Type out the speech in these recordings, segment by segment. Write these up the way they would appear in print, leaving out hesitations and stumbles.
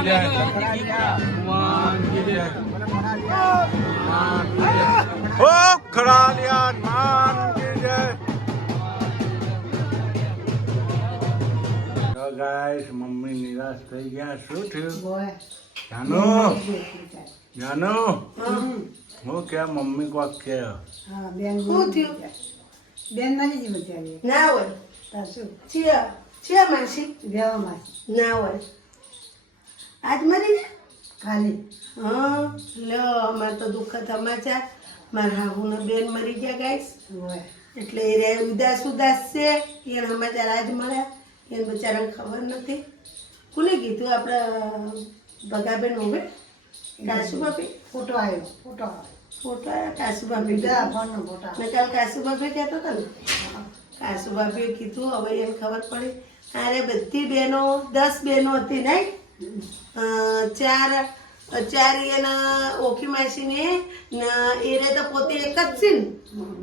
ખડાલિયા માન કી જય. Guys mummy નિરાશ થઈ ગયા. શું થયું જાનુ? જાનુ હું કે મમ્મી કોક કે બેન મારી બચાવી ના હોય શું છે માસી દેવામાં ના હોય આજ મરી ને ખાલી હા લો અમારે તો દુઃખ સમાચાર મારા હાહુના બેન મરી ગયા ગાઈસ હોય એટલે એ રે ઉદાસ છે એને સમાચાર આજ મળ્યા એને બચારાને ખબર નથી કોને કીધું આપણા ભગાબેન હોવે કાશુબાબી ફોટો આવ્યો ફોટો આવ્યા કાશુબાબી ફોનનો ફોટો મેં કાલ કાશુબાબી કહેતો હતો ને કાશુબાબીએ કીધું હવે એને ખબર પડી અરે બધી બહેનો 10 બહેનો હતી નહીં ચાર એના ઓખી માસીને એ રે તો પોતે એક જ છે ને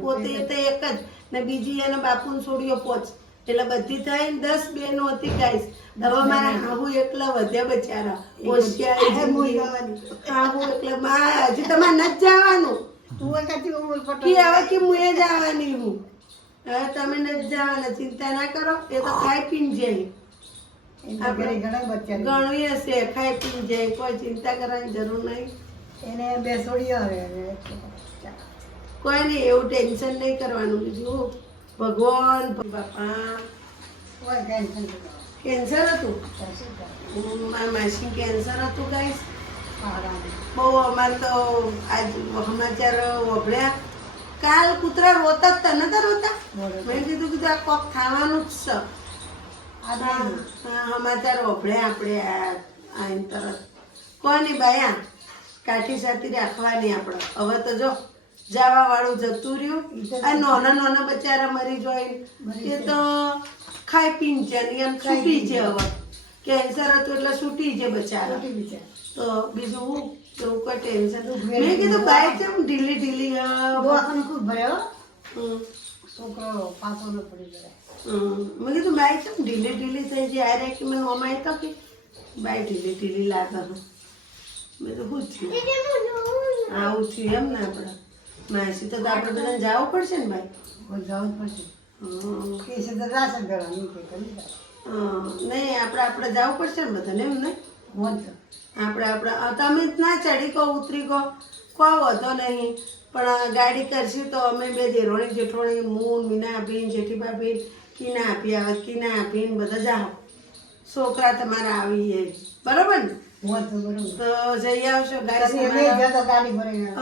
પોતે તો એક જ ને બીજી એના બાપુને છોડીઓ પોચ એટલે બધી થઈ 10 બહેનો હતી ગાઈસ હવે મારા હાહુ એકલા વધ્યા બચારા હાહુ એકલા હજી તમારે નથી જવાનું તું કાચી ઉમર ફોટો કે હવે કે હું એ જવાની હું હવે તમે નથી જવાના ચિંતા ના કરો એ તો ખાઈ પીને જાય આપણે ઘણા બચ્ચા ઘણું હશે ખાઈ પીને જાય કોઈ ચિંતા કરવાની જરૂર નહીં એને બે છોડીઓ હવે કોઈ નહીં એવું ટેન્શન નહીં કરવાનું બીજું ભગવાન બાપા કોઈ ટેન્શન કેન્સર હતું મારા માસી કેન્સર હતું ગાઈસ બહુ અમારે તો આજ સમાચાર વભળ્યા કાલ કૂતરા રોતા જ તને તો રોતા મેં કીધું આ કોક ખાવાનું જ છે સમાચાર વભળ્યા આપણે આઈને તરત કોઈ નહીં બાયા કાઠી સાથી રાખવાની આપણે હવે તો જો જવા વાળું જતું રહ્યું આ નાના બચારા મરી જાય એ તો ખાઈ પીને છે ને એમ છૂટી છે હવે કેન્સર હતું એટલે છૂટી છે બચારા તો બીજું હું એવું કોઈ ટેન્શન મેં કીધું બાઈક છે ઢીલી દવાખાને ખૂબ ભર્યો છોકરો પાછો ન પડી જાય મેં કીધું બાઈક છે ઢીલી થઈ જાય આ કે મને અમાય તો કે બાઈક ઢીલી લાગે મેં તો શું થયું આવું થયું એમ ને આપણે માસી તો આપણે બધાને જવું પડશે ને ભાઈ જવું જ પડશે કેસે તો રાશન કરવાનું કે કરી નહીં આપણે જવું પડશે ને બધાને એમ ને આપણે તમે ના ચડી કહો ઉતરી કહો કોઈ વધો નહીં પણ ગાડી કરશું તો અમે બે દેરોણી જેઠોણી મૂન મીના આપીને જેઠી ભાભી કીના આપી આવે કીના આપીને બધા જાઓ છોકરા તમારા આવી બરોબર ને તો જઈ આવશો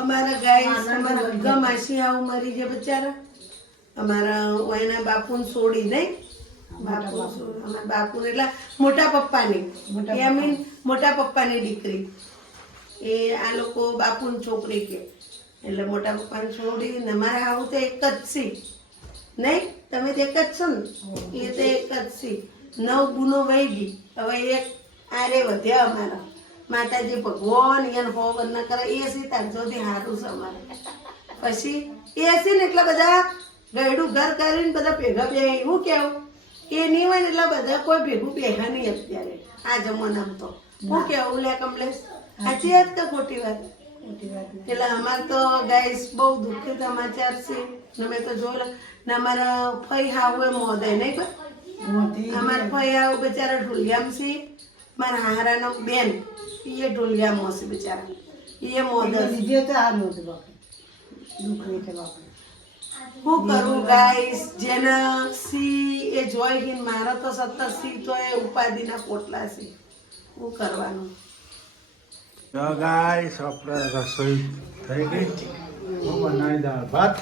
અમારા ગાઈસ અમારા બધા માસી આવું મરી ગયા બચારા અમારા એના બાપુને છોડી નહીં બાપુ એટલે મોટા પપ્પાની મોટા પપ્પાની દીકરી એ આ લોકો બાપુની છોકરી કે એટલે મોટા પપ્પાને છોડી ને અમારા આવું તો એક જ છે નહીં તમે તો એક જ છો ને એ તો એક જ છે 9 ગુનો વહી ગઈ હવે એક આરે વધ્યા અમારા માતાજી ભગવાન એને હો બંધ ના કરે એ છે ત્યાં સુધી સારું છે અમારે પછી એ છે ને એટલે બધા ગયડું ઘર કરીને બધા ભેગા બે એવું કેવું એ નહીં હોય ને એટલે બધા કોઈ ભેગું ભેગા નહીં અત્યારે આ જમાનામાં તો હું કેવું લે કમલેશ સાચી વાત કે ખોટી વાત એટલે અમારે તો ગાઈસ બહુ દુઃખી સમાચાર છે અમે તો જોયેલા ને અમારા ફઈ હાવ મોદે નહીં કોઈ અમારા ફઈ હાવ બચારા ઢોલિયામ છે મારા હારાનો બેન એ ઢોલિયામાં છે બચારા એ મોદે શું કરું ગાઈસ જેના સી એ જોઈ ગઈ મારા તો સતત સી તો એ ઉપાધિના પોટલા છે શું કરવાનું ગાઈસ આપણે રસોઈ થઈ ગઈ હું બનાવી દાળ ભાત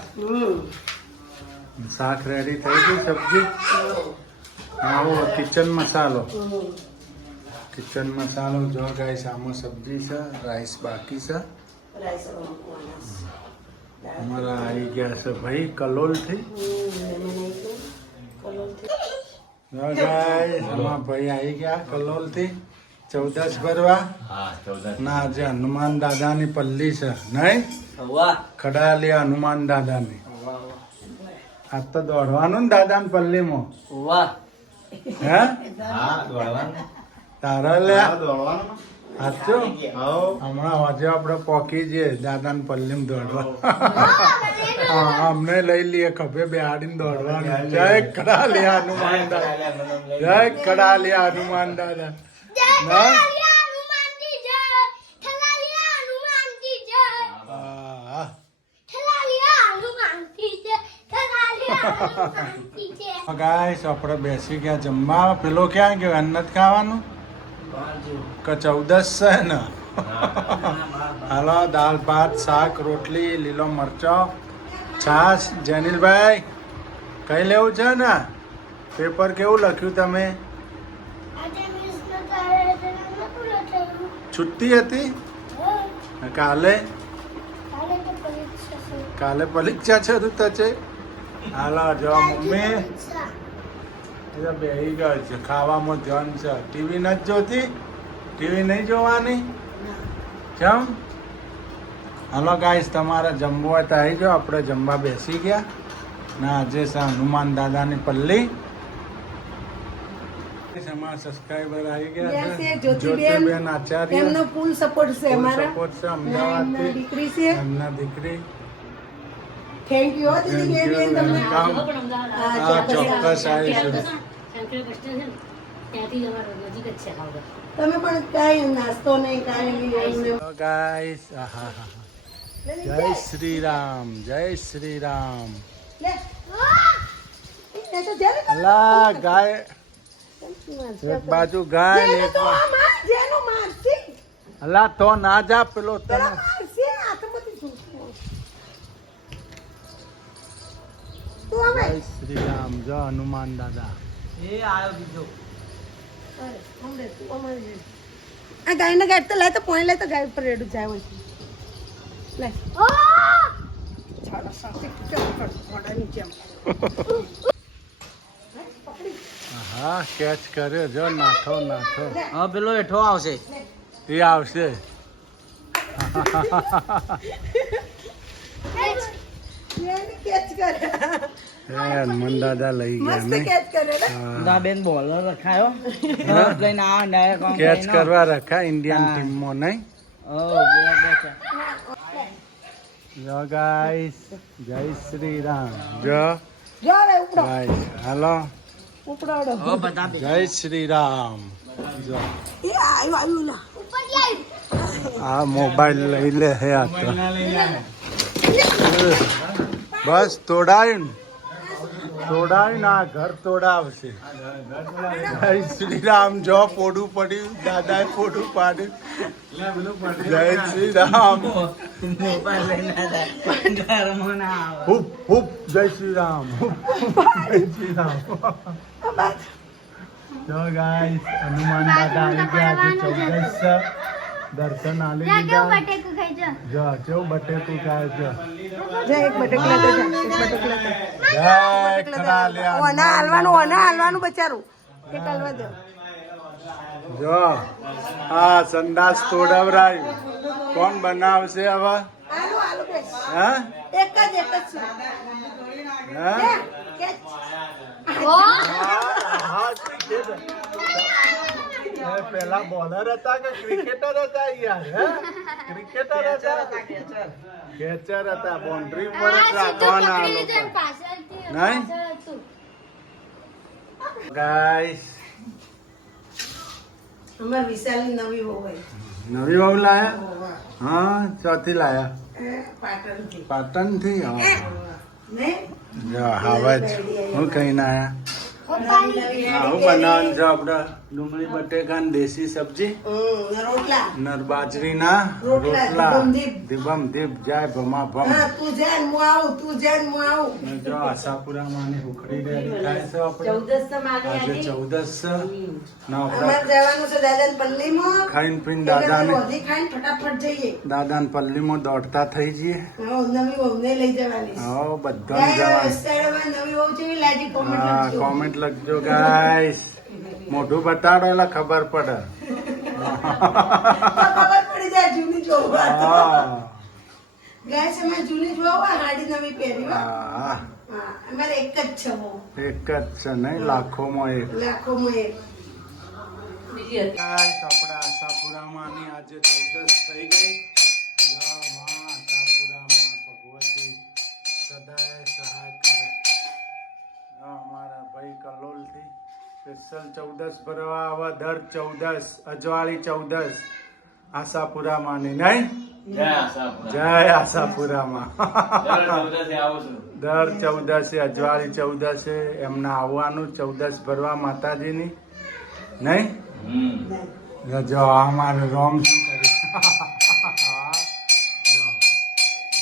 શાક રેડી થઈ ગઈ સબ્જી આવો કિચન મસાલો જો ગાઈસ આમાં સબ્જી છે રાઈસ બાકી છે અમારા આવી ગયા છે ભાઈ કલોલથી ગાઈસ અમારા ભાઈ આવી ગયા કલોલથી 14 ભરવા ના આજે હનુમાન દાદાની પલ્લી છે નહીં ખડાલિયા હનુમાન દાદાની આ તો દોડવાનું ને દાદાની પલ્લીમાં હે તારા લે સાચું હમણાં આજે આપણે પોકી જઈએ દાદા ને પલ્લીમ દોડવા હા અમને લઈ લઈએ ખભે બેહાડીને દોડવાનું જય કડાલિયા હનુમાન દાદા જય કડાલિયા હનુમાન દાદા હા? હા. ગાઈસ આપણે બેસી ગયા જમવા પેલો ક્યાં ગયો અન્ન જ ખાવાનું કે 14 છે ને હાલો દાળ ભાત શાક રોટલી લીલો મરચો છાશ જેનિલભાઈ કઈ લેવું છે ને પેપર કેવું લખ્યું તમે છુટ્ટી હતી કાલે કાલે પરીક્ષા છે તું તચે હાલો જો મમ્મી બેહી ગયો છે ખાવામાં ધ્યાન છે ટીવી નથી જોતી ટીવી નહીં જોવાની કેમ હાલો ગાઈસ તમારે જમવું હોય તો આવી જાઓ આપણે જમવા બેસી ગયા ના આજે છે હનુમાન દાદાની પલ્લી અમારા સબસ્ક્રાઇબર આવી ગયા છે જ્યોતિબેન આચાર્ય એમનો ફૂલ સપોર્ટ છે અમારા સપોર્ટ છે અમદાવાદથી દીકરી છે એમના દીકરી થેન્ક યુ દીદી બેન તમને હા ચોક્કસ આવીશું તમે પણ કાંઈ નાસ્તો નહીં કાંઈ નહીં ગાઈસ જય શ્રી રામ જય શ્રી રામ અલા ગાય એક બાજુ ગાય ને એક અલા તો ના જા પેલો તને જય શ્રી રામ જય હનુમાન દાદા આ ગાય ને ગાય તો લે તો પોઈન્ટ લે તો ગાય ઉપર રેડું જાય હોય લે છાડા સાથે છોડા નીચે હા કેચ કર્યો જો નાથો નાથો હા પેલો હેઠો આવશે એ આવશે કેચ કરે હનુમાન દાદા લઈ ગયા મસ્ત ને કેચ કરે ને દાબેન બોલર રખાયો લઈને આ ડાયરેક્ટ કેચ કરવા રખા ઇન્ડિયન ટીમમાં નહીં જો ગાઈસ જય શ્રી રામ જો જો હવે ઉપડો ગાઈસ હાલો ઉપડોડો ઓ બતા દે જય શ્રી રામ જો એ આવ્યું ના આ મોબાઈલ લઈ લે હે આ તો બસ તોડાયું આ ઘર તોડાવશે જય શ્રી રામ જો પોડું પડ્યું દાદાએ પોડું પાડ્યું જય શ્રી રામ હુપ હુપ જય શ્રી રામ હુપ, જય શ્રી રામ જો ગાઈસ હનુમાન દાદા આવી ગયા આજે 14 દર્શન આલી દીધા જો કેવું બટેકું ખાય છે જે એક બટકલા તો જા એક બટકલા તો જય કડાલિયા ઓના હાલવાનું બચારું એક હાલવા દો જો આ સંદાસ તોડવરાયું કોણ બનાવશે હવે આલુ બેસ હા એક જ છે હા કેચ પેલા બોલર હતા કે ક્રિકેટર હતા યાર હે ક્રિકેટર હતા કેચર હતા બાઉન્ડ્રી પર જ રાખવાના આ લોકો નહીં ગાઈસ અમાર વિશાલની નવી વહુ હોય નવી વહુ લાયા હા ચોથી લાયા પાટણથી પાટણ થી હા ને જો હવે જ હું કહીને આયા હું બનાવવાનું છે આપડે ડુંગળી બટેકા ને દેશી સબ્જી રોટલા નર બાજરીના રોટલા દીપમ દીપ જાય ભમા ભમ હા તું જા ને હું આવું તું જા ને હું આવું ને જો આશાપુરા માં ઉખડી રેડી થાય છે આપણે 14 આજે 14 ના અમારે આપણે જવાનું છે દાદાને પલ્લીમાં ખાઈને પીને દાદાને ખાઈને ફટાફટ જઈએ દાદાને પલ્લીમાં દોડતા થઈ જઈએ નવી વહુને લઈ જવાની હા બધા જવાનું નવી વહુ જેવી લાગી કોમેન્ટ હા લખજો કોમેન્ટ લખજો ગાઈસ મોઢું બતાડો એટલે ખબર પડે ખબર પડી જાય જૂની જોવા હા ગાય અમે જૂની જોવા હાડી નવી પહેરી હો. હા હા અમારે એક જ છે વહુ એક જ છે નહીં લાખોમાં એક લાખોમાં એક આપણા આશાપુરામાંની આજે 14 થઈ ગઈ. જય માં આશાપુરામાં ભગવતી સદાય સહાય કરે. અમારા ભાઈ કલોલથી સ્પેશિયલ 14 ભરવા આવે દર 14 અજવાળી 14 આશાપુરામાંની નહીં. જય આશાપુરામાં દર 14 અજવાળી 14 એમના આવવાનું 14 ભરવા માતાજીની નહીં. જો અમારે રોમ શું કરે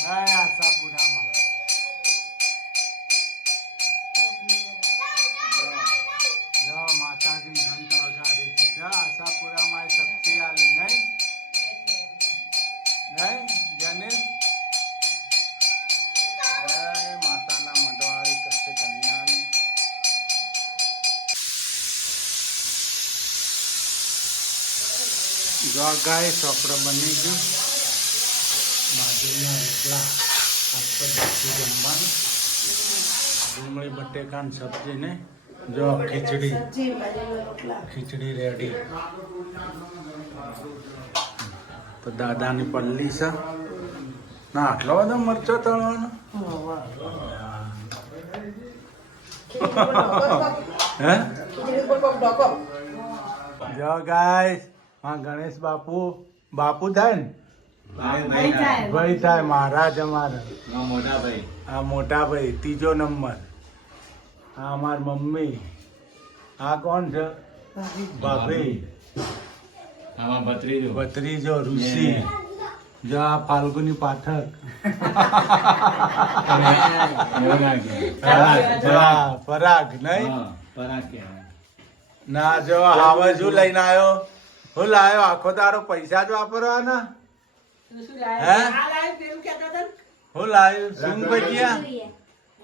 જય આશાપુરામાં. જો માતાજી ઘંટ વગાડી છે. જય આશાપુરામાં શક્તિ આલી નહીં. નહીં જેને જય માતાના મઢવાળી કચ્છ કન્યાની. જો ગાય ચોપડો બની ગયું. બાજરીના રોટલા આખો દિવસથી જમવાનું. ડુંગળી બટેકાની સબ્જી ને જો ખીચડી સબ્જી બાજરીના રોટલા. ખીચડી રેડી. તો દાદાની પલ્લી છે ના આટલો બધો મરચો તળવાનો. હે જો ગાય હા ગણેશ બાપુ બાપુ થાય ને ભાઈ થાય મહારાજ અમારા આ મોટા ભાઈ ત્રીજો નંબર. આ અમાર મમ્મી. આ કોણ છે ભાભી. ભત્રીજો ઋષિ. જો આ ફાલ્ગુની પાઠક. પરાગ નહીં ના જો હવે શું લઈને આવ્યો. હું લાવ્યો આખો તારો પૈસા જ વાપરવાના. હે હું લાવ્યું શું પૈયા.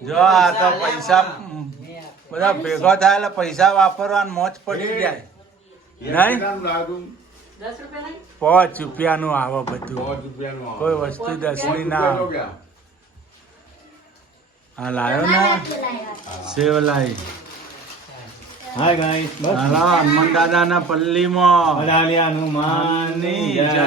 જો આ તો પૈસા બધા ભેગો થાય એટલે પૈસા વાપરવાનું મોજ પડી જાય નહીં. 5 રૂપિયાનું આવે બધું. કોઈ વસ્તુ 10 ની ના આવે. હા લાયો ને સેવ લાવી. હાય ગાઈસ હાલો હનુમાન દાદાના પલ્લીમાં હનુમાનની જય.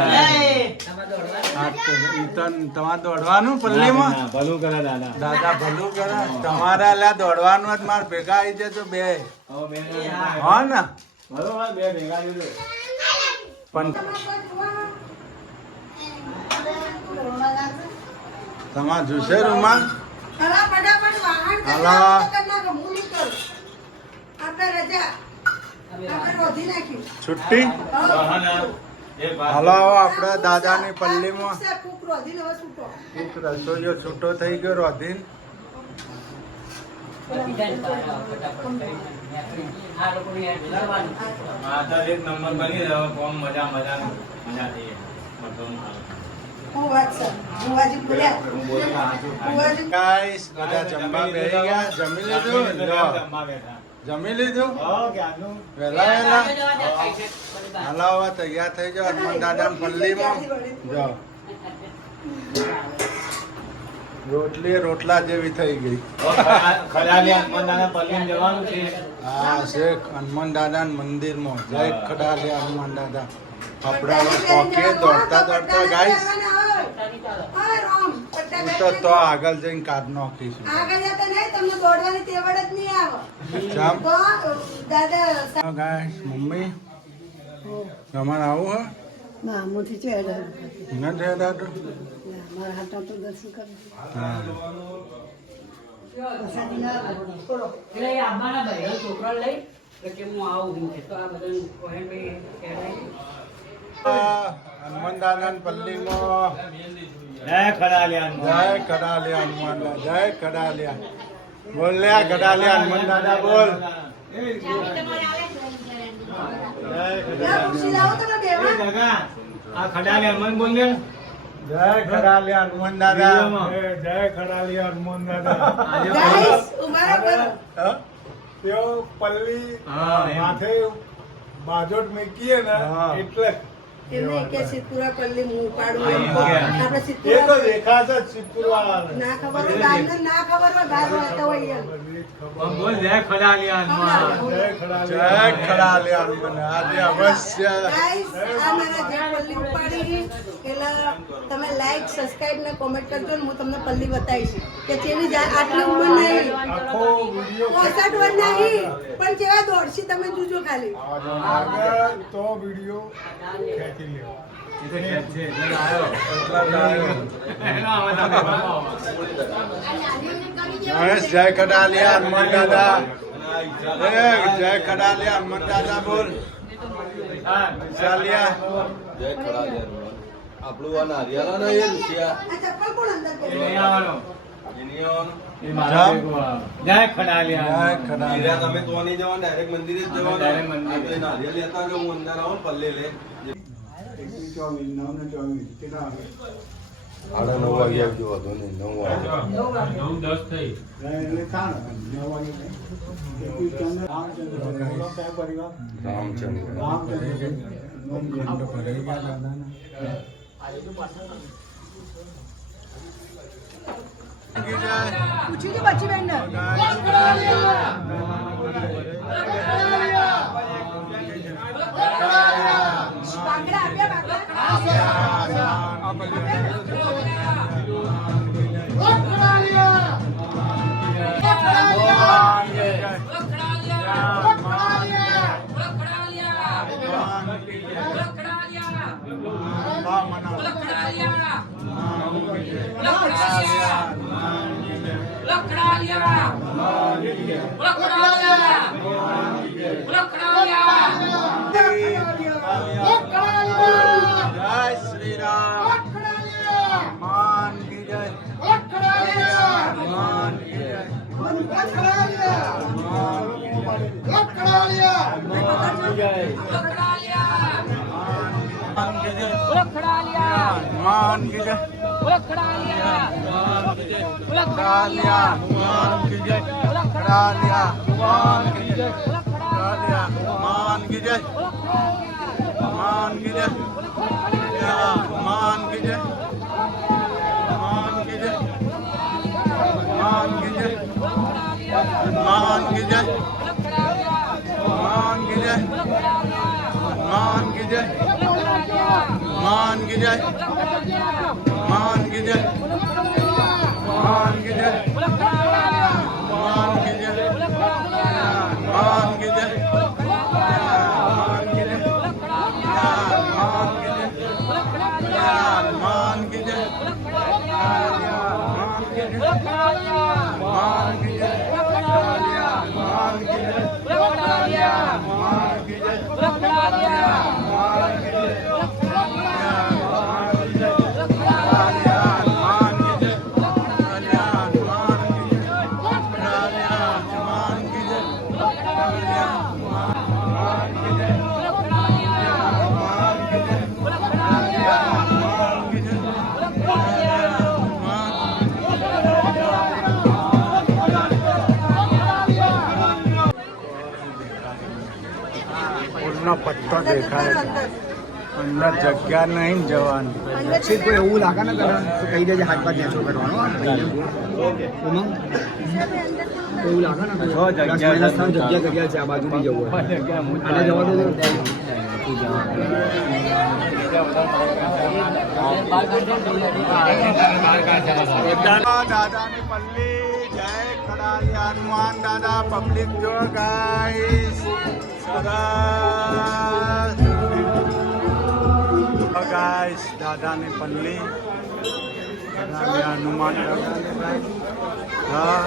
તમારે દોડવાનું પલ્લીમાં. ભલું કરે દાદા. દાદા ભલું કરે. તમારે લ્યા દોડવાનું જ મારે ભેગા આવી જજો બે. હા ને બરોબર બે ભેગા જોડે. પણ તમારે જોશે રૂમાલ. હલા ફટાફટ વાહન હલા. હું નીકળું. આપણે રજા આપણે રોધી નાખ્યું. છુટ્ટી. હાલો આપણે દાદાની પલ્લીમાં. કૂક રોધીને હવે છૂટો. એક રસોઈયો છૂટો થઈ ગયો રોધીન. માતા એક નંબર બની રહ્યો કોમ મજા મજા થઈ હું વાત સર બુવાજી બોલ્યા હું બોલતો હાચું બુવાજી ગાઈસ બધા જમવા બેસી ગયા. જમી લીધું જો. જમી લીધું વહેલા વહેલા. હાલો હવે તૈયાર થઈ જાઓ હનુમાન દાદાની પલ્લીમાં. જો રોટલી રોટલા જેવી થઈ ગઈ. ખડાલી હનુમાનદાના પલ્લીમાં જવાનું છે. હા શેખ હનુમાન દાદાના મંદિરમાં. જય ખડાલિયા હનુમાન દાદા. આપણા પોકે દોડતા દોડતા ગાઈસ તો આગળ જઈને કાઢ નાખીશું. આગળ જતા નહીં તમને દોડવાની તેવડ જ નહીં આવે. જામ. તો દાદા ગાઈસ મમ્મી તમારે આવું હે ના મોથી ચેડા ના છે દાદુ. મારા હાથમાં તો દર્શન કર હા પ્રસાદી ના એટલે એ આંબાના ભાઈઓ છોકરા લઈ કે હું આવું એમ કે તો આ બધા કોહેન ભાઈ કહેવાય. હનુમાન દાદાની પલ્લીમાં. જય ખડાલી હનુમાન. જય ખડાલિયા હનુમાન દાદા. જય ખડાલિયા બોલ લ્યા ખડાલિયા હનુમાન દાદા બોલ. પૂછી લાવો તમે બેવા કાકા આ ખડાલી હનુમાન બોલ ને. જય ખડાલિયા હનુમાન દાદા. જય ખડાલી હનુમાન દાદા. ગાઈસ ઉમારા કરો તેઓ પલ્લી હા, એમ. માથે બાજોટ મૂકીએ ને હા. એટલે એમને કે સિદ્ધપુરા પલ્લી હું ઉપાડું એમ કહો. આપણે એ તો સિદ્ધપુરા દેખાશે જ સિદ્ધપુરવાળાને. ના ખબર હોય ગામને ના ખબર હોય બહાર રહેતા હોય એમ. બોલ જય ખડાલિયા હનુમાન. જય ખડાલિયા હનુમાન. આજે અવશ્ય Guys, આ મારા જે પલ્લી ઉપાડી એટલે તમે લાઈક સબસ્ક્રાઇબ ને કોમેન્ટ કરજો ને હું તમને પલ્લી બતાવીશ કે જેની આટલી ઉંમર નહીં આખો વિડીયો 65 વર્ષ નહીં પણ જેવા દોડશી તમે જોજો ખાલી આગળ તો વિડીયો ખેંચી લ્યો. એ તો ખેંચ છે એટલે જ આવ્યો. એટલા જ આવ્યો. એનો આવા તમે બનાવો. મહેશ જય ખડાલિયા હનુમાન દાદા. જય ખડાલિયા હનુમાન દાદા બોલ. હા. ચાલિયા જય ખડાલિયા. આપણું આ નારિયેળ ને એ લુસિયા આ ચપ્પલ કોણ અંદર એ પહેર્યું? નહીં આવવાનો. એની આવવાનું. એ મારા ભેગું આવે. જય ખડાલિયા જય હનુમાન. હીરા ખડાલિયા. તમે તો નહીં જવાનું, ડાયરેક્ટ મંદિરે જ જવાનું. direct મંદિરે. આ તો એ નારિયેળ લેતા આવજો, હું અંદર આવું ને પલ્લે લે. 9:30 વાગે આવજો, વાંધો નહીં, 9 વાગે. 9:10 થઈ. રામચંદ્ર. ઘંટો ભરાઈ ગયા દાદાને. પૂછ્યું તું બચ્ચી બેન ને બાંગડા આપ્યા જય શ્રી રામ. હનુમાન કી જય. હનુમાન કી જય. હનુમાન કી જય. ખડાલિયા હનુમાન કી જય. ખડાલિયા હનુમાન કી જય. ખડાલિયા હનુમાન કી જય. ખડાલિયા હનુમાન કી જય. હનુમાન કી જય. હનુમાન કી જય. હનુમાન કી જય. હનુમાન કી જય. હનુમાન કી જય. હનુમાન કી જય. હનુમાન કી જય. હનુમાન કી જય. હનુમાન કી જય. હનુમાન કી જય. હનુમાન કી જય. હનુમાન કી જય. પૂરનો પત્તો દેખાય છે. અંદર જગ્યા નહીં જવાની. સિદ્ધ કોઈ એવું લાગે ને તને તો કહી દેજે હાથ પાથ નેચો કરવાનો ઉમંગ એવું લાગે ને તો 10 મહિના સ્થાન જગ્યા કર્યા છે આ બાજુ નહીં જવું હોય આને જવા દો દાદાની પલ્લી જય ખડાલિયા હનુમાન દાદા પબ્લિક જો ગાઈસ સરસ ગાઈસ દાદાની પલ્લી ખડાલિયા હનુમાન દાદાની ગાઈસ હા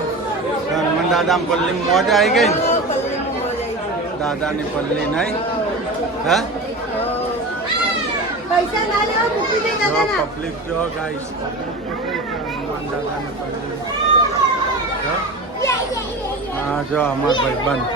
હનુમાન દાદા પલ્લી મોજ આવી ગઈ પલ્લીમાં મોજ આવી ગઈ. દાદાની પલ્લી નહીં હા પૈસા ના લેવા મૂકી દે જો દાદાના. પબ્લિક જો ગાઈસ હનુમાન દાદાની પલ્લી હા જો અમાર ભાઈ બંધ